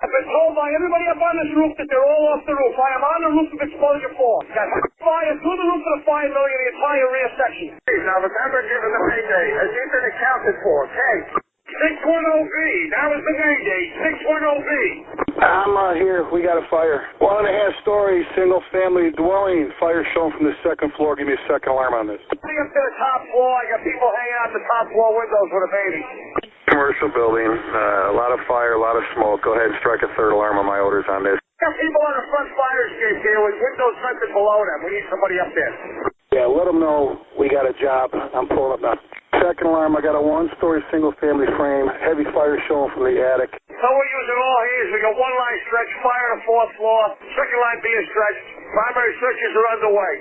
I've been told by everybody up on this roof that they're all off the roof. I am on the roof of exposure 4. Got fire through the roof of the fire building in the entire rear section. Now remember, given the payday, has he been accounted for? Okay. 610B. That was the Mayday. 610B. I'm here. We got a fire. 1.5-story, single-family dwelling. Fire shown from the second floor. Give me a second alarm on this. Coming up to the top floor. I got people hanging out the top floor windows with a baby. Commercial building. A lot of fire, a lot of smoke. Go ahead and strike a third alarm on my orders on this. Got people on the front fire escape here with windows vented below them. We need somebody up there. Yeah, let them know we got a job. I'm pulling up now. Second alarm, I got a 1-story single-family frame. Heavy fire showing from the attic. So we're using all hands. We got one line stretch, fire on the 4th floor. Second line being stretched. Primary searches are underway.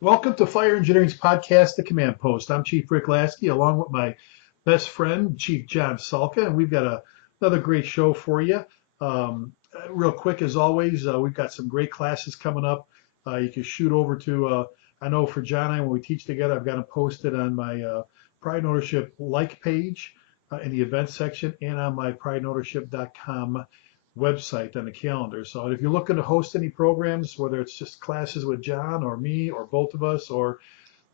Welcome to Fire Engineering's podcast, The Command Post. I'm Chief Rick Lasky, along with my best friend, Chief John Salka, and we've got another great show for you. Real quick, as always, we've got some great classes coming up. You can shoot over to, I know for John and I, when we teach together, I've got them posted on my Pride and Ownership like page in the events section and on my prideandownership.com website on the calendar. So if you're looking to host any programs, whether it's just classes with John or me or both of us or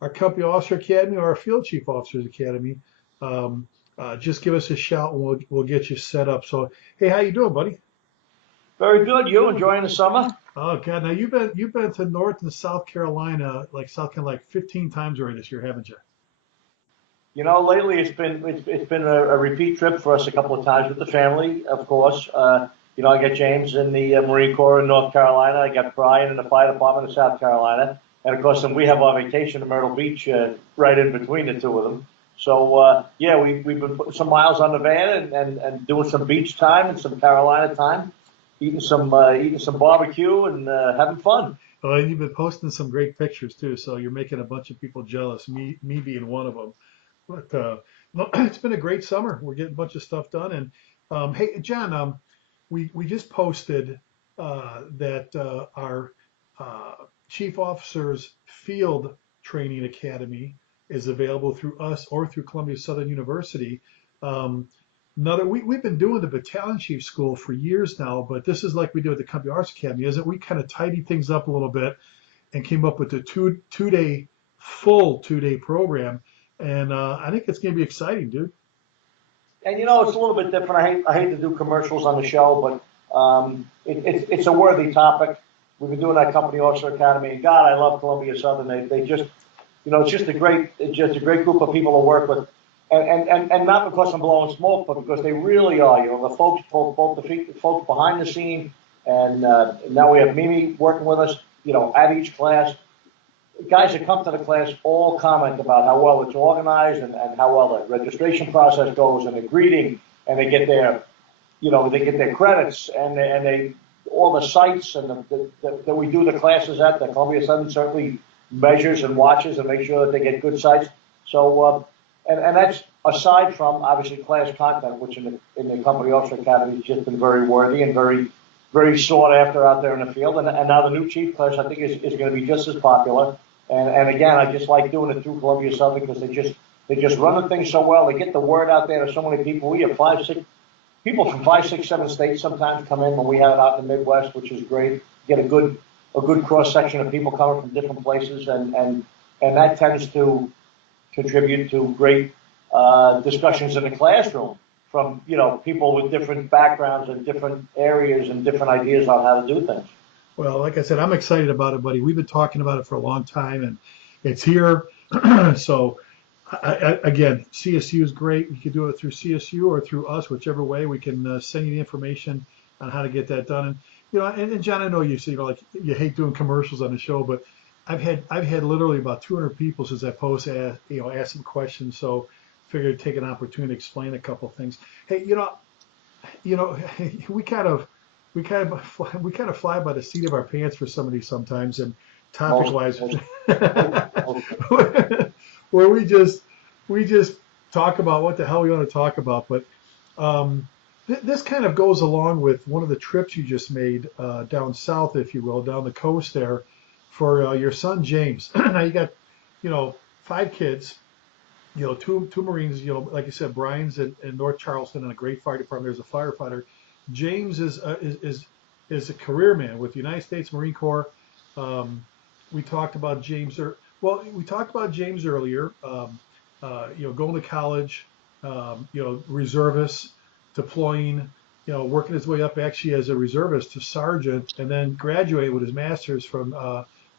our Company Officer Academy or our Field Chief Officers Academy, just give us a shout and we'll get you set up. So, hey, how you doing, buddy? Very good. You enjoying the summer? Oh God! Now you've been to North and South Carolina, like 15 times already this year, haven't you? You know, lately it's been a repeat trip for us a couple of times with the family, of course. You know, I got James in the Marine Corps in North Carolina. I got Brian in the Fire Department in South Carolina, and of course, then we have our vacation in Myrtle Beach right in between the two of them. So yeah, we've been putting some miles on the van and doing some beach time and some Carolina time. Eating some barbecue and having fun. Oh, and you've been posting some great pictures too, so you're making a bunch of people jealous. Me being one of them. But it's been a great summer. We're getting a bunch of stuff done. And hey, John, we just posted that our Chief Officers Field Training Academy is available through us or through Columbia Southern University. We've been doing the Battalion Chief School for years now, but this is like we do at the Company Arts Academy, is that we kind of tidied things up a little bit and came up with a full two-day program, and I think it's going to be exciting, dude. And you know, it's a little bit different. I hate to do commercials on the show, but it's a worthy topic. We've been doing that Company Officer Academy, and God, I love Columbia Southern. They just, you know, it's just a great group of people to work with. And not because I'm blowing smoke, but because they really are. You know, the folks, both the folks behind the scene, and now we have Mimi working with us. You know, at each class, guys that come to the class all comment about how well it's organized and how well the registration process goes and the greeting, and they get their, you know, they get their credits and they all the sites and that we do the classes at. The Columbia Southern certainly measures and watches and makes sure that they get good sites. So. And that's aside from obviously class content, which in the Company Officer Academy has just been very worthy and very, very sought after out there in the field. And now the new chief class I think is going to be just as popular. And again, I just like doing it through Columbia Southern because they just run the thing so well. They get the word out there to so many people. We have 5, 6 people from 5, 6, 7 states sometimes come in when we have it out in the Midwest, which is great. Get a good cross section of people coming from different places, and that tends to contribute to great discussions in the classroom from, you know, people with different backgrounds and different areas and different ideas on how to do things. Well, like I said, I'm excited about it, buddy. We've been talking about it for a long time, and it's here. So, again, CSU is great. You can do it through CSU or through us, whichever way. We can send you the information on how to get that done. And you know, and John, I know you say, you know, like you hate doing commercials on the show, but I've had literally about 200 people since I posted, ask some questions. So figured I'd take an opportunity to explain a couple of things. Hey, you know, we kind of fly by the seat of our pants for some of these sometimes, and topic wise, where we just talk about what the hell we want to talk about. But this kind of goes along with one of the trips you just made down south, if you will, down the coast there, for your son James. Now you got, 5 kids, two Marines, like you said, Brian's in North Charleston in a great fire department. There's a firefighter. James is a career man with the United States Marine Corps. Um, we talked about James, we talked about James earlier. Going to college, reservist, deploying, working his way up actually as a reservist to sergeant, and then graduate with his master's from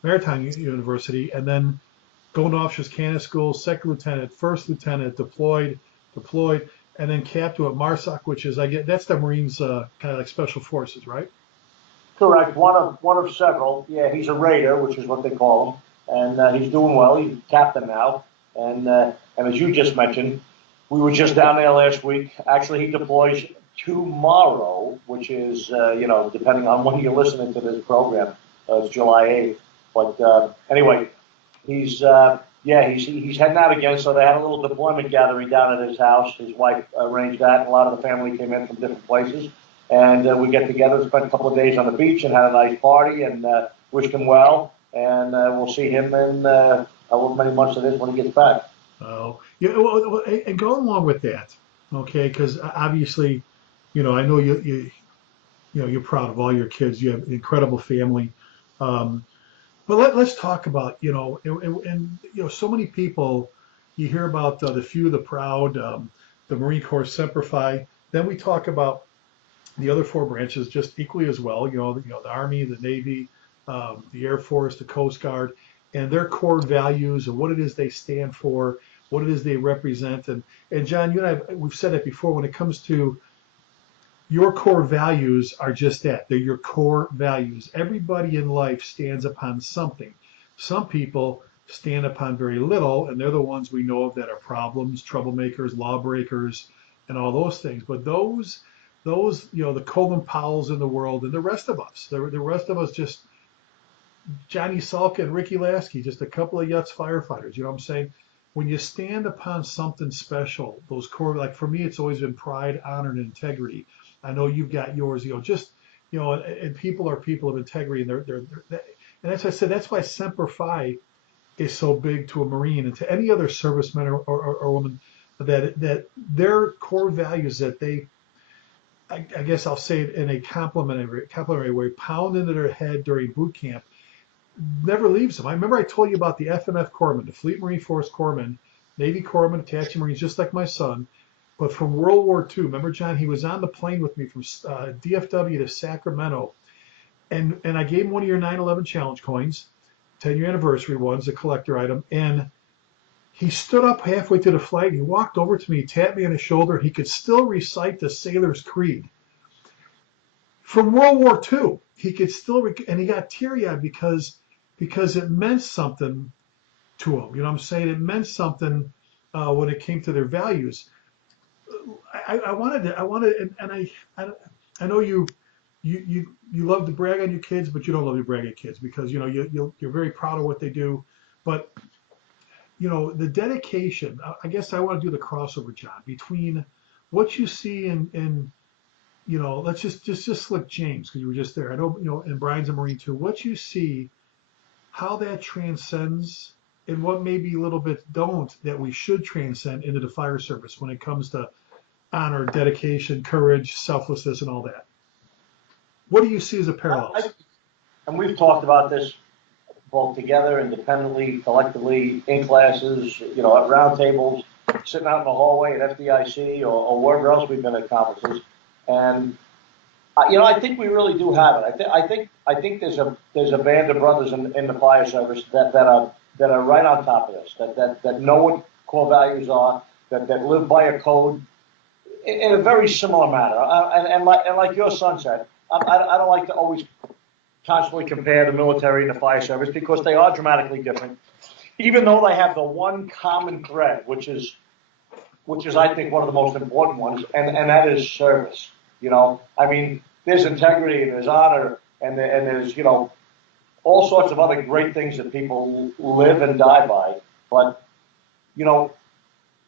Maritime University, and then going to Officers Candidate School, second lieutenant, first lieutenant, deployed, and then captain at MARSOC, which is that's the Marines kind of like special forces, right? Correct. One of several. Yeah, he's a raider, which is what they call him, and he's doing well. He's captain now, and as you just mentioned, we were just down there last week. Actually, he deploys tomorrow, which is depending on when you're listening to this program, it's July 8th. But anyway, he's heading out again. So they had a little deployment gathering down at his house. His wife arranged that, and a lot of the family came in from different places. And we get together, spent a couple of days on the beach, and had a nice party, and wished him well. And we'll see him in however many months it is when he gets back. Oh, yeah. And going along with that, okay, because obviously, I know you're proud of all your kids. You have an incredible family. But let's talk about, so many people, you hear about the few, the proud, the Marine Corps Semper Fi. Then we talk about the other four branches just equally as well. The Army, the Navy, the Air Force, the Coast Guard, and their core values and what it is they stand for, what it is they represent. And John, you and we've said it before. When it comes to your core values, are just that. They're your core values. Everybody in life stands upon something. Some people stand upon very little, and they're the ones we know of that are problems, troublemakers, lawbreakers, and all those things. But those, the Colin Powells in the world, and the rest of us, the rest of us, just Johnny Salka and Ricky Lasky, just a couple of Yutz firefighters. You know what I'm saying? When you stand upon something special, those core, like for me, it's always been pride, honor, and integrity. I know you've got yours, and people are people of integrity, and and as I said, that's why Semper Fi is so big to a Marine and to any other serviceman or woman, that their core values that they, I guess I'll say it in a complimentary way, pound into their head during boot camp, never leaves them. I remember I told you about the FMF Corpsman, the Fleet Marine Force Corpsman, Navy Corpsman, attaching Marines, just like my son. But from World War II, remember, John, he was on the plane with me from DFW to Sacramento. And I gave him one of your 9/11 challenge coins, 10-year anniversary ones, a collector item. And he stood up halfway through the flight. He walked over to me, he tapped me on the shoulder. He could still recite the Sailor's Creed. From World War II, he could still, and he got teary-eyed because it meant something to him. You know what I'm saying? It meant something when it came to their values. I wanted, and I know you love to brag on your kids, but you don't love to brag on your kids because you're very proud of what they do. But the dedication. I guess I want to do the crossover, John, between what you see in let's just slip James because you were just there. I know, and Brian's a Marine too. What you see, how that transcends, and what maybe a little bit don't that we should transcend into the fire service when it comes to honor, dedication, courage, selflessness, and all that. What do you see as a parallel? And we've talked about this both together, independently, collectively, in classes, at round tables, sitting out in the hallway at FDIC or wherever else we've been at conferences. And I think we really do have it. I think there's a band of brothers in the fire service that are right on top of this, that know what core values are, that live by a code in a very similar manner. And like your son said, I don't like to always constantly compare the military and the fire service because they are dramatically different, even though they have the one common thread, which is I think one of the most important ones, and that is service. I mean, there's integrity and there's honor and there's all sorts of other great things that people live and die by. But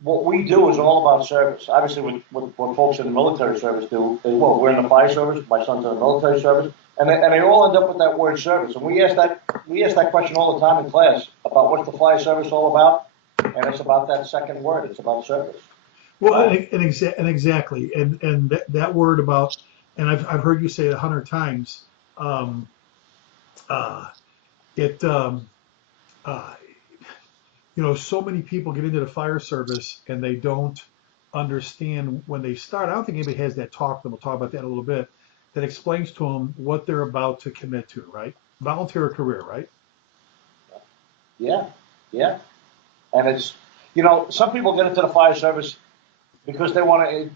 what we do is all about service. Obviously, what folks in the military service do is, well, we're in the fire service. My son's in the military service, and they all end up with that word service. And we ask that question all the time in class about what's the fire service all about. And it's about that second word. It's about service. Well, and exactly, and that word about, and I've heard you say it 100 times. Um, uh, it uh, so many people get into the fire service and they don't understand when they start. I don't think anybody has that talk. And we'll talk about that in a little bit. That explains to them what they're about to commit to, right? Volunteer career, right? Yeah, yeah. And it's, some people get into the fire service because they want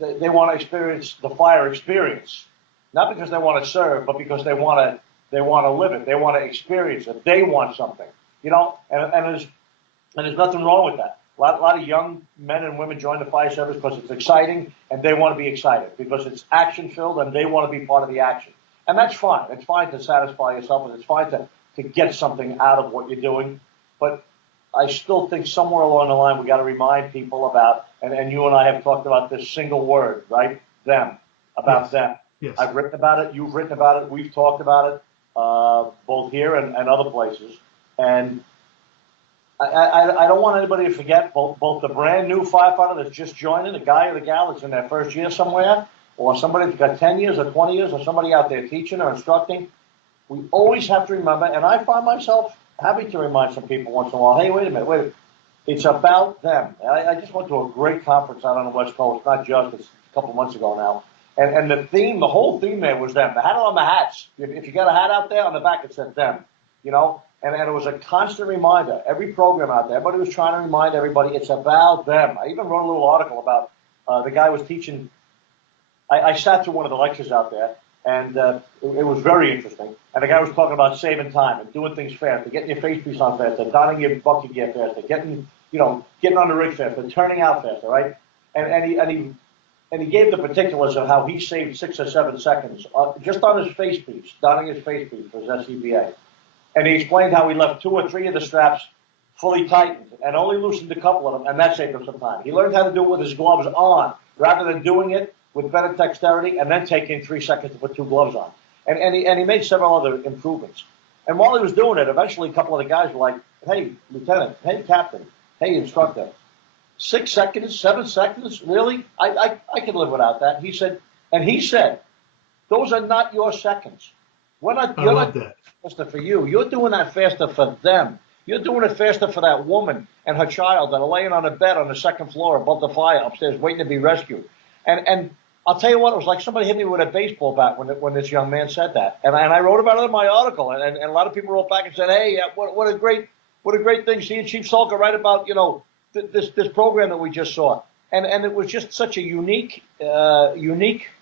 to experience the fire experience, not because they want to serve, but because they want to live it. They want to experience it. They want something, and there's nothing wrong with that. A lot of young men and women join the fire service because it's exciting and they want to be excited, because it's action filled and they want to be part of the action. And that's fine. It's fine to satisfy yourself, and it's fine to get something out of what you're doing. But I still think somewhere along the line we got to remind people about, and you and I have talked about this single word, right? Them, about Yes. them. Yes. I've written about it. You've written about it. We've talked about it, both here and other places. And I don't want anybody to forget both the brand new firefighter that's just joining, the guy or the gal that's in their first year somewhere, or somebody that's got 10 years or 20 years, or somebody out there teaching or instructing. We always have to remember, and I find myself having to remind some people once in a while, hey, wait a minute. It's about them. I just went to a great conference out on the West Coast, not just, it's a couple of months ago now. And the whole theme there was them. They had it on the hats. If you got a hat out there, on the back it said them, And it was a constant reminder. Every program out there, everybody was trying to remind everybody it's about them. I even wrote a little article about the guy was teaching. I sat through one of the lectures out there, and it was very interesting. And the guy was talking about saving time and doing things faster, getting your face piece on faster, donning your bucket gear faster, getting on the rig faster, turning out faster, right? And he gave the particulars of how he saved 6 or 7 seconds just on his face piece, donning his face piece for his SCBA. And he explained how he left 2 or 3 of the straps fully tightened and only loosened a couple of them, and that saved him some time. He learned how to do it with his gloves on, rather than doing it with better dexterity and then taking 3 seconds to put 2 gloves on. And he made several other improvements. And while he was doing it, eventually a couple of the guys were like, hey, Lieutenant, hey, Captain, hey, Instructor, 6 seconds, 7 seconds, really? I can live without that. He said, those are not your seconds. You're not faster for you. You're doing that faster for them. You're doing it faster for that woman and her child that are laying on a bed on the second floor above the fire upstairs waiting to be rescued. And I'll tell you what, it was like somebody hit me with a baseball bat when this young man said that. And I wrote about it in my article, and a lot of people wrote back and said, hey, what a great thing seeing Chief Salka write about, this program that we just saw. And it was just such a unique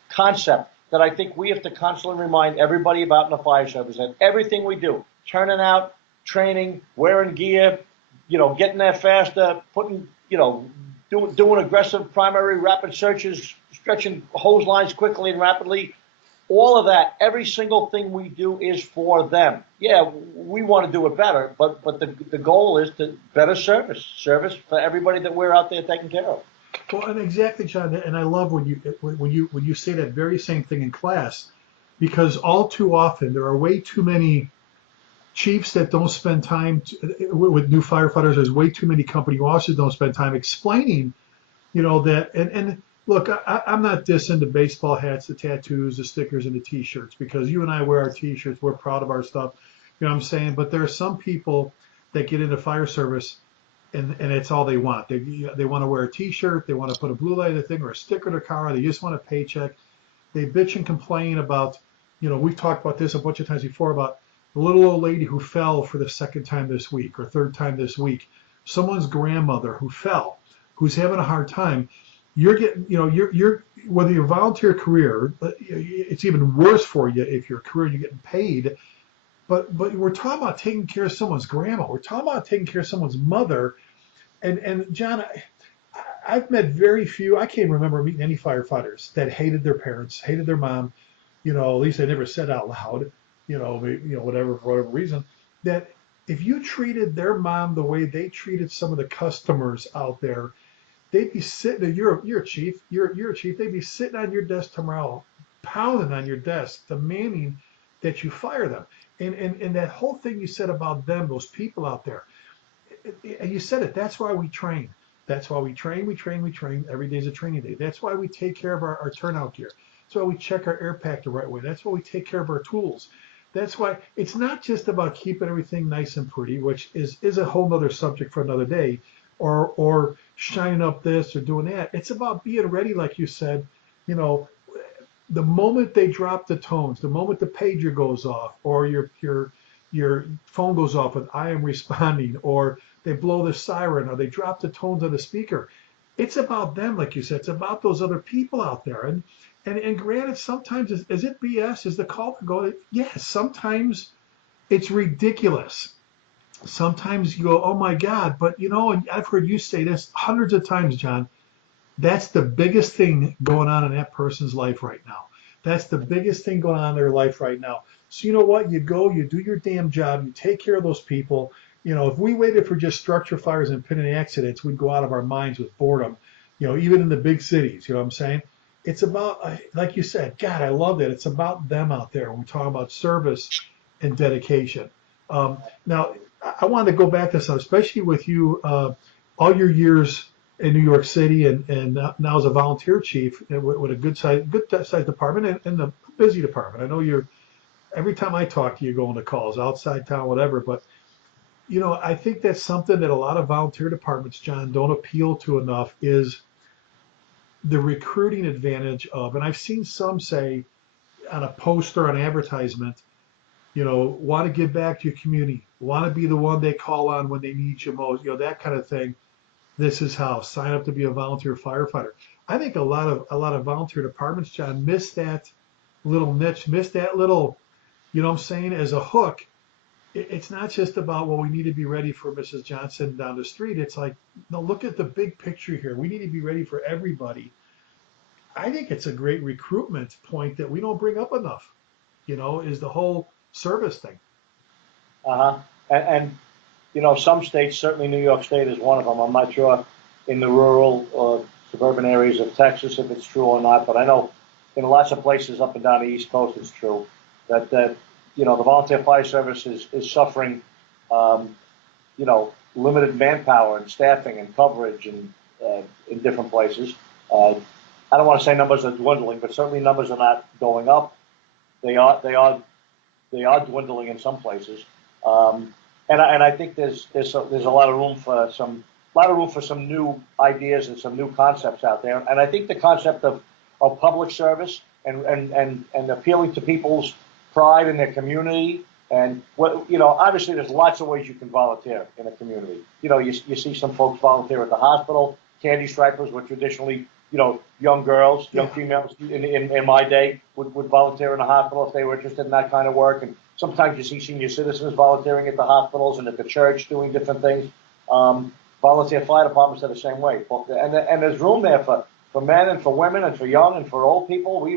concept that I think we have to constantly remind everybody about in the fire service, that everything we do, turning out, training, wearing gear, getting there faster, putting, doing aggressive primary rapid searches, stretching hose lines quickly and rapidly, all of that, every single thing we do is for them. Yeah, we want to do it better, but the goal is to better service for everybody that we're out there taking care of. Well, and exactly, John, and I love when you say that very same thing in class, because all too often there are way too many chiefs that don't spend time with new firefighters. There's way too many company officers don't spend time explaining, that. And look, I'm not dissing the baseball hats, the tattoos, the stickers, and the T-shirts, because you and I wear our T-shirts. We're proud of our stuff. You know what I'm saying? But there are some people that get into fire service, and it's all they want. They want to wear a T-shirt. They want to put a blue light in the thing or a sticker in their car. They just want a paycheck. They bitch and complain about, we've talked about this a bunch of times before, about the little old lady who fell for the second time this week or third time this week. Someone's grandmother who fell, who's having a hard time. You're getting, you're whether your volunteer career, it's even worse for you if your career you're getting paid. But we're talking about taking care of someone's grandma. We're talking about taking care of someone's mother. And John, I've met very few. I can't remember meeting any firefighters that hated their parents, hated their mom. At least they never said out loud. Whatever, for whatever reason. That if you treated their mom the way they treated some of the customers out there, they'd be sitting. You're a chief. You're a chief. They'd be sitting on your desk tomorrow, pounding on your desk, demanding that you fire them. And that whole thing you said about them, those people out there. and you said it, that's why we train. That's why we train, we train, we train. Every day is a training day. That's why we take care of our turnout gear. That's why we check our air pack the right way. That's why we take care of our tools. That's why it's not just about keeping everything nice and pretty, which is a whole nother subject for another day, or shining up this or doing that. It's about being ready, like you said, you know, the moment they drop the tones, the moment the pager goes off, or your phone goes off with "I am responding," or they blow the siren, or they drop the tones on the speaker, it's about them, like you said. It's about those other people out there. And granted, sometimes is it BS? Is the call to go? Yes, sometimes it's ridiculous. Sometimes you go, oh my God, but you know, and I've heard you say this hundreds of times, John. That's the biggest thing going on in that person's life right now. That's the biggest thing going on in their life right now. So you know what? You go, you do your damn job, you take care of those people. You know, if we waited for just structure fires and pin and accidents, we'd go out of our minds with boredom. You know, even in the big cities, you know what I'm saying? It's about, like you said, God, I love that. It's about them out there when we talk about service and dedication. Now, I wanted to go back to some, especially with you, all your years in New York City, and now as a volunteer chief with a good size department and a busy department. I know you're every time I talk to you going to calls outside town, whatever. But you know, I think that's something that a lot of volunteer departments, John, don't appeal to enough is the recruiting advantage of. And I've seen some say on a poster, on advertisement, you know, want to give back to your community, want to be the one they call on when they need you most, you know, that kind of thing. This is how sign up to be a volunteer firefighter. I think a lot of volunteer departments, John, miss that little niche, miss that little, you know what I'm saying, as a hook. It's not just about, well, we need to be ready for Mrs. Johnson down the street. It's like, no, look at the big picture here. We need to be ready for everybody. I think it's a great recruitment point that we don't bring up enough, you know, is the whole service thing. Uh-huh. And you know, some states, certainly New York State is one of them. I'm not sure in the rural or suburban areas of Texas if it's true or not, but I know in lots of places up and down the East Coast it's true that you know, the volunteer fire service is suffering, you know, limited manpower and staffing and coverage and in different places. I don't want to say numbers are dwindling, but certainly numbers are not going up. They are dwindling in some places. And I think there's a lot of room for some new ideas and some new concepts out there. And I think the concept of public service and appealing to people's pride in their community, and what, you know, obviously there's lots of ways you can volunteer in a community. You know, you see some folks volunteer at the hospital. Candy stripers were traditionally, you know, young girls, young females in my day would volunteer in the hospital if they were interested in that kind of work. And sometimes you see senior citizens volunteering at the hospitals and at the church doing different things. Volunteer fire departments are the same way. And there's room there for men and for women and for young and for old people.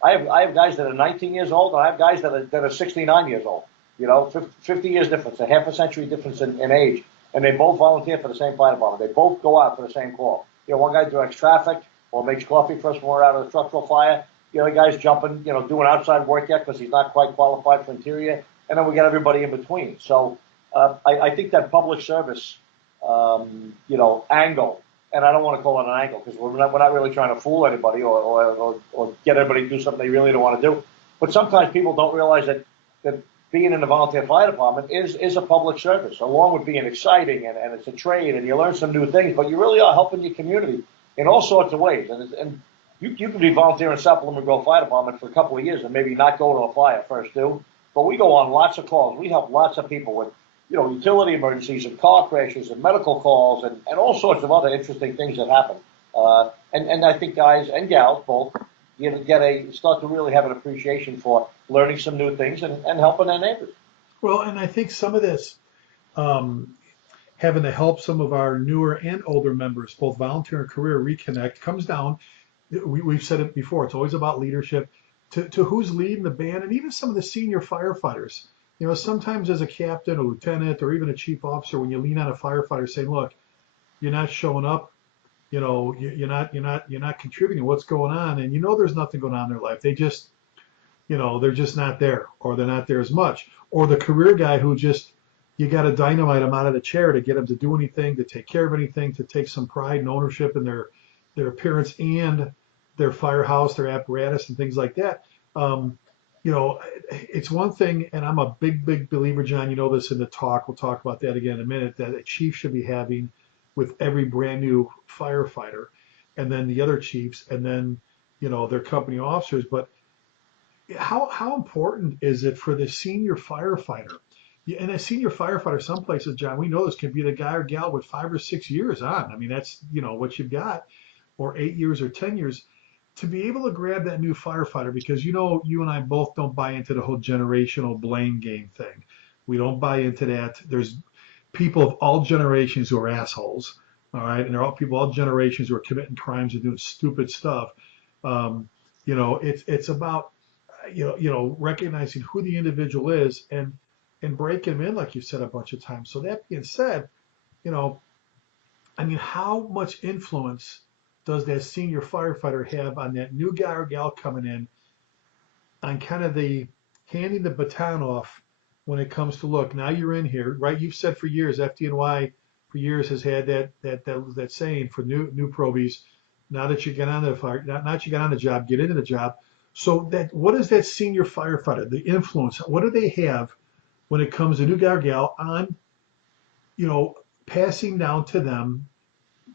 I have guys that are 19 years old, and I have guys that are 69 years old. You know, 50 years difference, a half a century difference in age. And they both volunteer for the same fire department. They both go out for the same call. You know, one guy directs traffic or makes coffee for us when we're out of the structural fire. The other guy's jumping, you know, doing outside work yet because he's not quite qualified for interior. And then we get everybody in between. So I think that public service, you know, angle, and I don't want to call it an angle because we're not really trying to fool anybody or get everybody to do something they really don't want to do. But sometimes people don't realize that being in the volunteer fire department is a public service, along with being exciting and it's a trade and you learn some new things, but you really are helping your community in all sorts of ways. And you can be volunteering in South Plymouth Grove Fire Department for a couple of years and maybe not go to a fire first do, but we go on lots of calls. We help lots of people with, you know, utility emergencies and car crashes and medical calls and all sorts of other interesting things that happen. And I think guys and gals both start to really have an appreciation for learning some new things and helping their neighbors. Well, and I think some of this, having to help some of our newer and older members, both volunteer and career, reconnect, comes down. We've said it before. It's always about leadership, to who's leading the band, and even some of the senior firefighters. You know, sometimes as a captain, a lieutenant, or even a chief officer, when you lean on a firefighter saying, "Look, you're not showing up. You know, you're not contributing. What's going on?" And you know, there's nothing going on in their life. They just, you know, they're just not there, or they're not there as much. Or the career guy who just you got to dynamite them out of the chair to get them to do anything, to take care of anything, to take some pride and ownership in their appearance and their firehouse, their apparatus, and things like that. You know, it's one thing, and I'm a big believer, John. You know this in the talk. We'll talk about that again in a minute. That a chief should be having with every brand new firefighter, and then the other chiefs, and then their company officers. But how important is it for the senior firefighter? Yeah, and a senior firefighter, some places, John, we know this can be the guy or gal with 5 or 6 years on. I mean, that's what you've got, or 8 years or 10 years, to be able to grab that new firefighter, because you and I both don't buy into the whole generational blame game thing. We don't buy into that. There's people of all generations who are assholes, all right, and there are people all generations who are committing crimes and doing stupid stuff. It's about recognizing who the individual is and breaking them in, like you said a bunch of times. So that being said, I mean, how much influence does that senior firefighter have on that new guy or gal coming in, on kind of the handing the baton off when it comes to, look, now you're in here, right? You've said for years, FDNY for years has had that saying for new probies, now that you get on the fire, not you get on the job, get into the job. So what is that senior firefighter, the influence? What do they have when it comes to new guy or gal on, passing down to them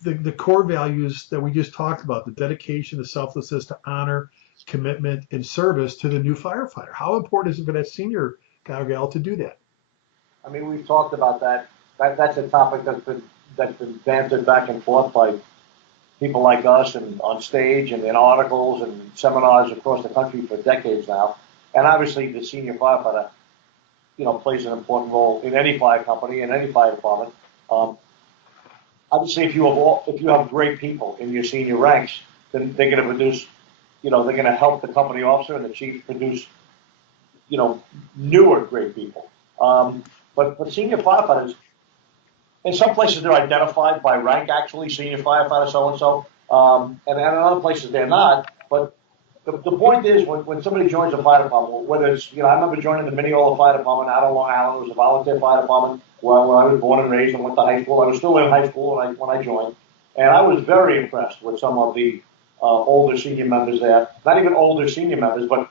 the core values that we just talked about, the dedication, the selflessness, to honor, commitment, and service to the new firefighter? How important is it for that senior guy or gal to do that? I mean, we've talked about that. That's a topic that's been bantered back and forth by people like us, and on stage and in articles and seminars across the country for decades now. And obviously, the senior firefighter, plays an important role in any fire company, in any fire department. Obviously, if you have great people in your senior ranks, then they're going to produce, they're going to help the company officer and the chief produce, newer great people. But senior firefighters, in some places they're identified by rank, actually, senior firefighter so and so, and in other places they're not. But the point is, when somebody joins a fire department, whether it's, I remember joining the Mineola Fire Department out on Long Island. It was a volunteer fire department where I was born and raised and went to high school. I was still in high school when I joined, and I was very impressed with some of the older senior members there. Not even older senior members, but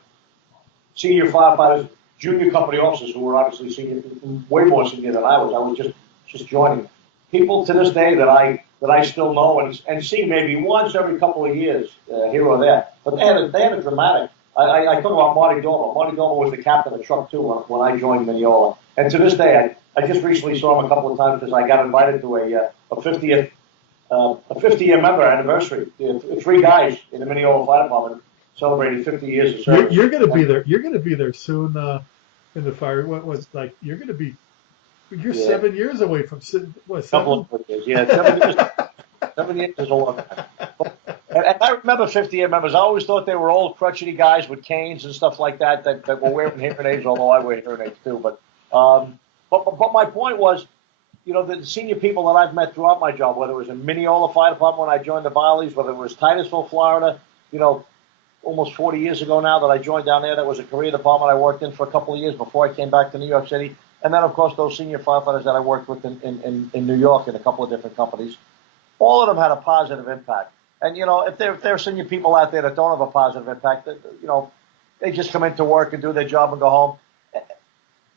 senior firefighters, junior company officers who were obviously senior, way more senior than I was. I was just joining. People to this day that I still know and see maybe once every couple of years, here or there. But they had a dramatic. I talk about Marty Dormer. Marty Dormer was the captain of Truck 2 when I joined Mineola. And to this day, I just recently saw him a couple of times because I got invited to a 50-year member anniversary. 3 guys in the Mineola Fire Department celebrated 50 years of service. You're going to be there. You're going to be there soon in the fire. What was like? You're going to be. You're 7 years away from what? 7? Couple of years, yeah. 7 years. 7 years is a long time. And I remember 50-year members. I always thought they were old, crutchety guys with canes and stuff like that were wearing hearing aids, although I wear hearing aids too. But my point was, the senior people that I've met throughout my job, whether it was in Mineola Fire Department when I joined the Volleys, whether it was Titusville, Florida, almost 40 years ago now that I joined down there. That was a career department I worked in for a couple of years before I came back to New York City. And then, of course, those senior firefighters that I worked with in New York in a couple of different companies, all of them had a positive impact. And, if there are senior people out there that don't have a positive impact, they just come into work and do their job and go home.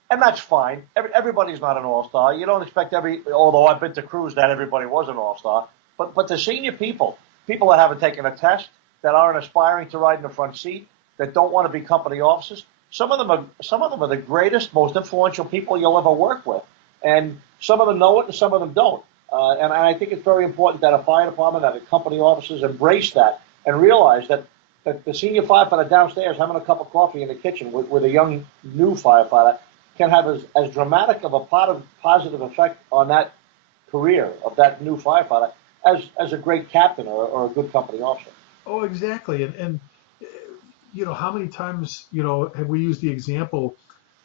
And that's fine. Everybody's not an all-star. You don't expect although I've been to crews that everybody was an all-star. But the senior people that haven't taken a test, that aren't aspiring to ride in the front seat, that don't want to be company officers, some of them are the greatest, most influential people you'll ever work with. And some of them know it and some of them don't. And I think it's very important that a fire department, that the company officers embrace that and realize that the senior firefighter downstairs having a cup of coffee in the kitchen with a young new firefighter can have as dramatic of a positive effect on that career of that new firefighter as a great captain or a good company officer. Oh, exactly. And how many times, have we used the example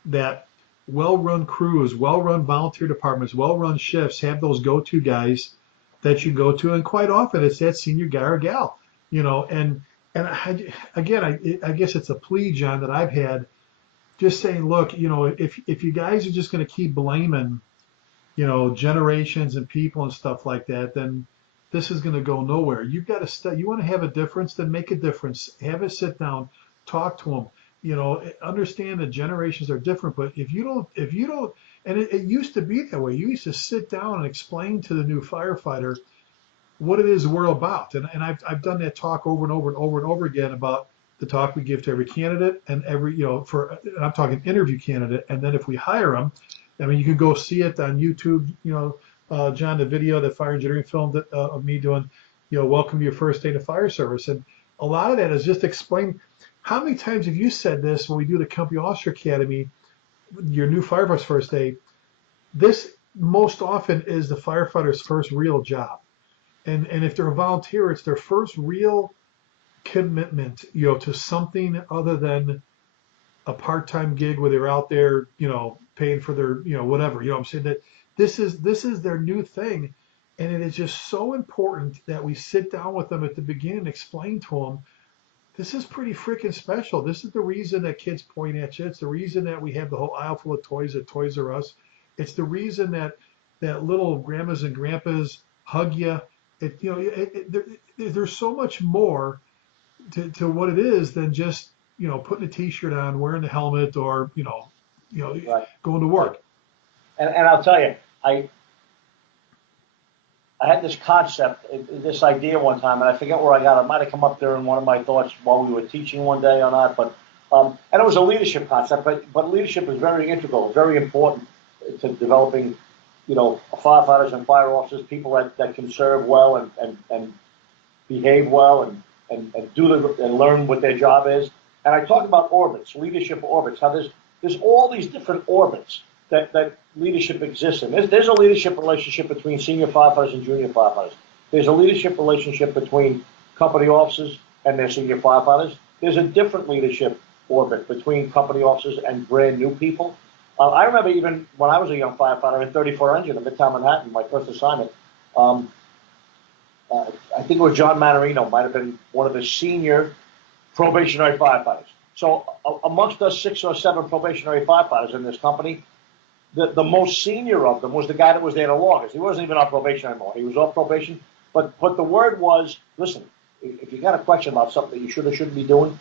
that well-run crews, well-run volunteer departments, well-run shifts have those go-to guys that you go to, and quite often it's that senior guy or gal, and I guess it's a plea, John, that I've had, just saying, look, if you guys are just going to keep blaming generations and people and stuff like that, then this is going to go nowhere. You've got to you want to have a difference, then make a difference. Have a sit down, talk to them. Understand that generations are different, but if you don't, and it used to be that way. You used to sit down and explain to the new firefighter what it is we're about. And I've done that talk over and over and over and over again about the talk we give to every candidate and every, and I'm talking interview candidate. And then if we hire them, I mean, you can go see it on YouTube, John, the video that Fire Engineering filmed of me doing, welcome to your first day to fire service. And a lot of that is just explain how many times have you said this when we do the Company Officer Academy, your new firefighter's first day, this most often is the firefighter's first real job. And if they're a volunteer, it's their first real commitment, to something other than a part-time gig where they're out there, paying for their, whatever. I'm saying that this is their new thing, and it is just so important that we sit down with them at the beginning and explain to them this is pretty freaking special. This is the reason that kids point at you. It's the reason that we have the whole aisle full of toys at Toys R Us. It's the reason that little grandmas and grandpas hug you. There's so much more to what it is than just putting a T-shirt on, wearing the helmet, or Right. going to work. And I'll tell you, I had this concept, this idea one time, and I forget where I got it. It might have come up there in one of my thoughts while we were teaching one day or not. But and it was a leadership concept, but leadership is very integral, very important to developing, firefighters and fire officers, people that can serve well and behave well and and learn what their job is. And I talk about orbits, leadership orbits. How there's all these different orbits that leadership exists in. There's a leadership relationship between senior firefighters and junior firefighters. There's a leadership relationship between company officers and their senior firefighters. There's a different leadership orbit between company officers and brand new people. I remember even when I was a young firefighter in 34 Engine in Midtown Manhattan, my first assignment, I think it was John Manarino, might have been one of the senior probationary firefighters. So amongst us 6 or 7 probationary firefighters in this company, the most senior of them was the guy that was there the longest. He wasn't even on probation anymore. He was off probation. But the word was, listen, if you got a question about something that you should or shouldn't be doing,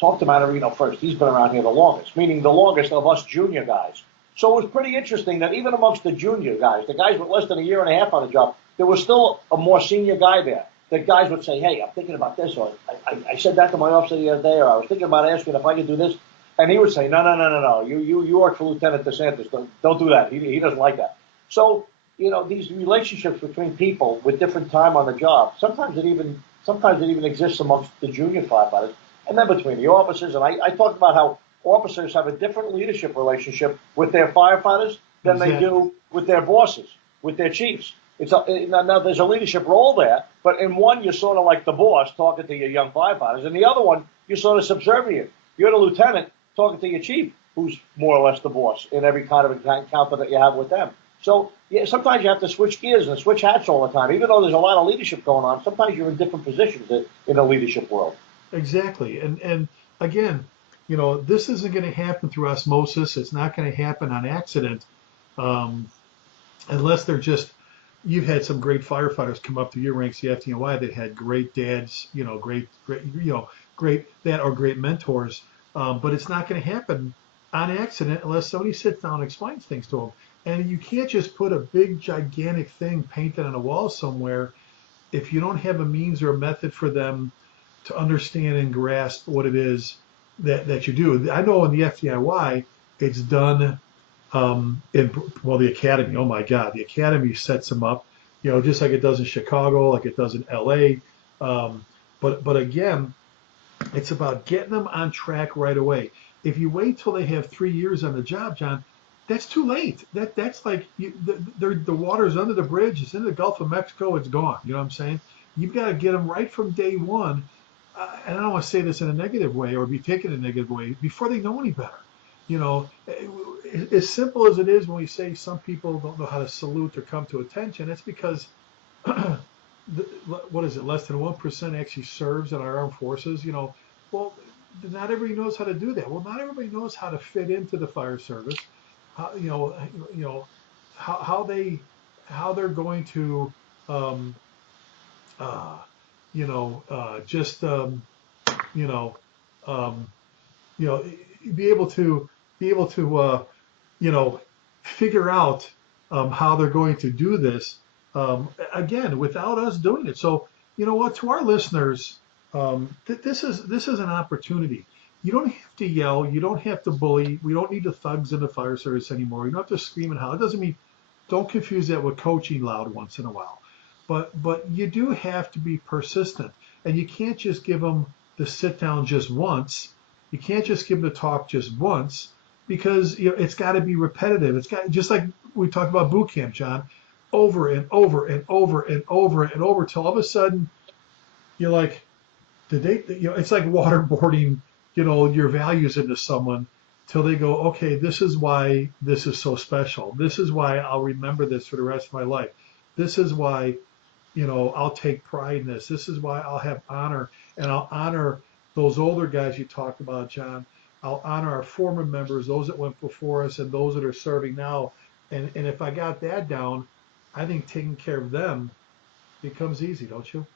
talk to Manarino first. He's been around here the longest, meaning the longest of us junior guys. So it was pretty interesting that even amongst the junior guys, the guys with less than a year and a half on the job, there was still a more senior guy there. The guys would say, hey, I'm thinking about this, or I said that to my officer the other day, or I was thinking about asking if I could do this. And he would say, no. You work for Lieutenant DeSantis. Don't do that. He doesn't like that. So, these relationships between people with different time on the job, sometimes it even exists amongst the junior firefighters, and then between the officers. And I talked about how officers have a different leadership relationship with their firefighters than they do with their bosses, with their chiefs. Now there's a leadership role there, but in one you're sort of like the boss talking to your young firefighters, and the other one you're sort of subservient. You're the lieutenant talking to your chief, who's more or less the boss in every kind of encounter that you have with them. So sometimes you have to switch gears and switch hats all the time. Even though there's a lot of leadership going on, sometimes you're in different positions in the leadership world. Exactly. And again, this isn't going to happen through osmosis. It's not going to happen on accident, unless they're just. You've had some great firefighters come up through your ranks, the FDNY, that had great dads, great that are great mentors. But it's not going to happen on accident unless somebody sits down and explains things to them. And you can't just put a big, gigantic thing painted on a wall somewhere if you don't have a means or a method for them to understand and grasp what it is that you do. I know in the FDIY, it's done the academy. Oh my God, the academy sets them up, just like it does in Chicago, like it does in LA. But again, it's about getting them on track right away. If you wait till they have 3 years on the job, John, that's too late. That's like the water's under the bridge. It's in the Gulf of Mexico. It's gone. You know what I'm saying? You've got to get them right from day one. And I don't want to say this in a negative way or be taken in a negative way before they know any better. As simple as it is when we say some people don't know how to salute or come to attention, it's because what is it? Less than 1% actually serves in our armed forces. Well, not everybody knows how to do that. Well, not everybody knows how to fit into the fire service. how they're going to um, uh, just you know um, you know be able to you know figure out how they're going to do this again without us doing it. So you know what, to our listeners, this is an opportunity. You don't have to yell. You don't have to bully. We don't need the thugs in the fire service anymore. You don't have to scream and howl. It doesn't mean, don't confuse that with coaching loud once in a while. But you do have to be persistent, and you can't just give them the sit down just once. You can't just give them the talk just once because it's got to be repetitive. It's got, just like we talked about boot camp, John, over and over and over and over and over till all of a sudden you're like, did they? It's like waterboarding, your values into someone till they go, okay, this is why this is so special. This is why I'll remember this for the rest of my life. This is why I'll take pride in this. This is why I'll have honor, and I'll honor those older guys you talked about, John. I'll honor our former members, those that went before us, and those that are serving now. And if I got that down, I think taking care of them becomes easy, don't you?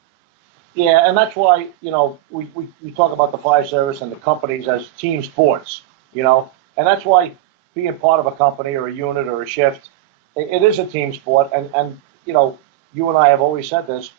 Yeah, and that's why, we talk about the fire service and the companies as team sports, and that's why being part of a company or a unit or a shift, it is a team sport. And you and I have always said this,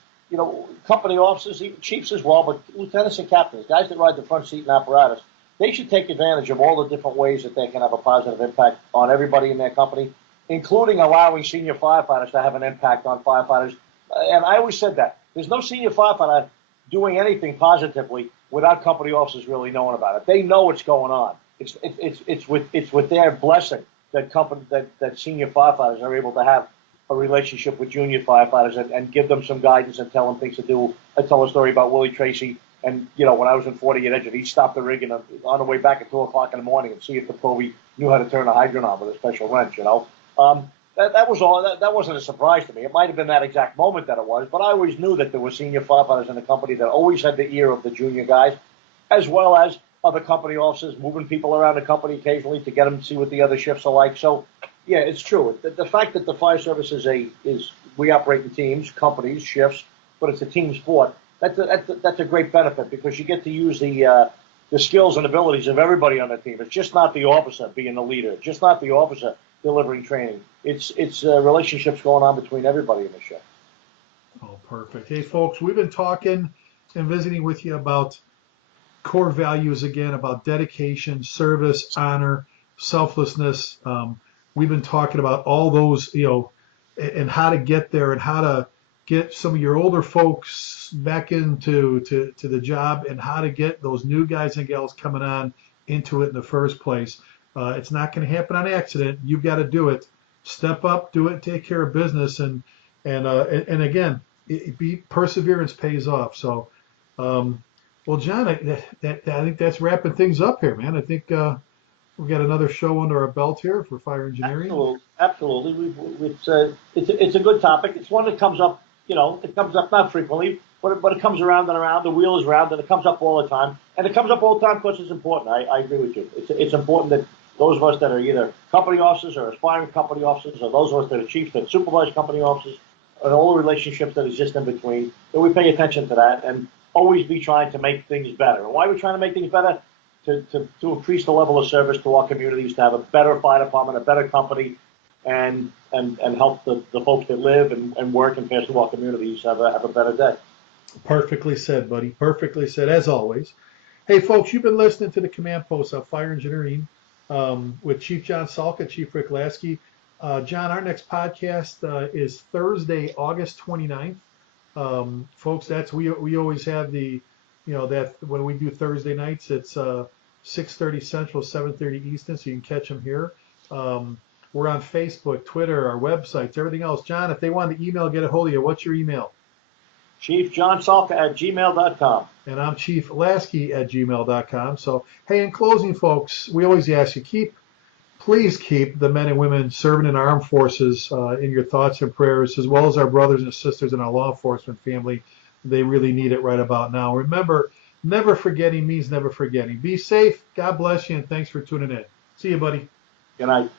company officers, even chiefs as well, but lieutenants and captains, guys that ride the front seat in apparatus, they should take advantage of all the different ways that they can have a positive impact on everybody in their company, including allowing senior firefighters to have an impact on firefighters. And I always said that. There's no senior firefighter doing anything positively without company officers really knowing about it. They know what's going on. It's with their blessing that senior firefighters are able to have a relationship with junior firefighters and give them some guidance and tell them things to do. I tell a story about Willie Tracy, and when I was in 40 at Edgewood, he stopped the rig on the way back at 2:00 in the morning and see if the Proby knew how to turn a hydrant on with a special wrench. That was all. That wasn't a surprise to me. It might have been that exact moment that it was, but I always knew that there were senior firefighters in the company that always had the ear of the junior guys, as well as other company officers moving people around the company occasionally to get them to see what the other shifts are like. So, yeah, it's true. The fact that the fire service is we operate in teams, companies, shifts, but it's a team sport. That's a great benefit because you get to use the skills and abilities of everybody on the team. It's just not the officer being the leader. It's just not the officer delivering training. It's relationships going on between everybody in the show. Oh, perfect. Hey, folks, we've been talking and visiting with you about core values again, about dedication, service, honor, selflessness. We've been talking about all those, and how to get there and how to get some of your older folks back into to the job and how to get those new guys and gals coming on into it in the first place. It's not going to happen on accident. You've got to do it. Step up, do it, take care of business, and again, perseverance pays off. So, well, John, I think that's wrapping things up here, man. I think we've got another show under our belt here for fire engineering. Absolutely. It's a good topic. It's one that comes up. It comes up not frequently, but it comes around and around. The wheel is round, and it comes up all the time. And it comes up all the time because it's important. I agree with you. It's important that those of us that are either company officers or aspiring company officers, or those of us that are chiefs that supervise company officers, and all the relationships that exist in between, that we pay attention to that and always be trying to make things better. And why are we trying to make things better? To increase the level of service to our communities, to have a better fire department, a better company, and help the folks that live and work and pass through our communities have a better day. Perfectly said, buddy. Perfectly said, as always. Hey, folks, you've been listening to the Command Post of Fire Engineering with Chief John Salka, Chief Rick Lasky. John, our next podcast is Thursday, August 29th. Folks, we always have that when we do Thursday nights, it's 6:30 Central, 7:30 Eastern, so you can catch them here. We're on Facebook, Twitter, our websites, everything else. John, if they want to email, get a hold of you, what's your email? ChiefJohnSalka@gmail.com. And I'm Chief Lasky at gmail.com. So, hey, in closing, folks, we always ask you, please keep the men and women serving in our armed forces in your thoughts and prayers, as well as our brothers and sisters in our law enforcement family. They really need it right about now. Remember, never forgetting means never forgetting. Be safe. God bless you, and thanks for tuning in. See you, buddy. Good night.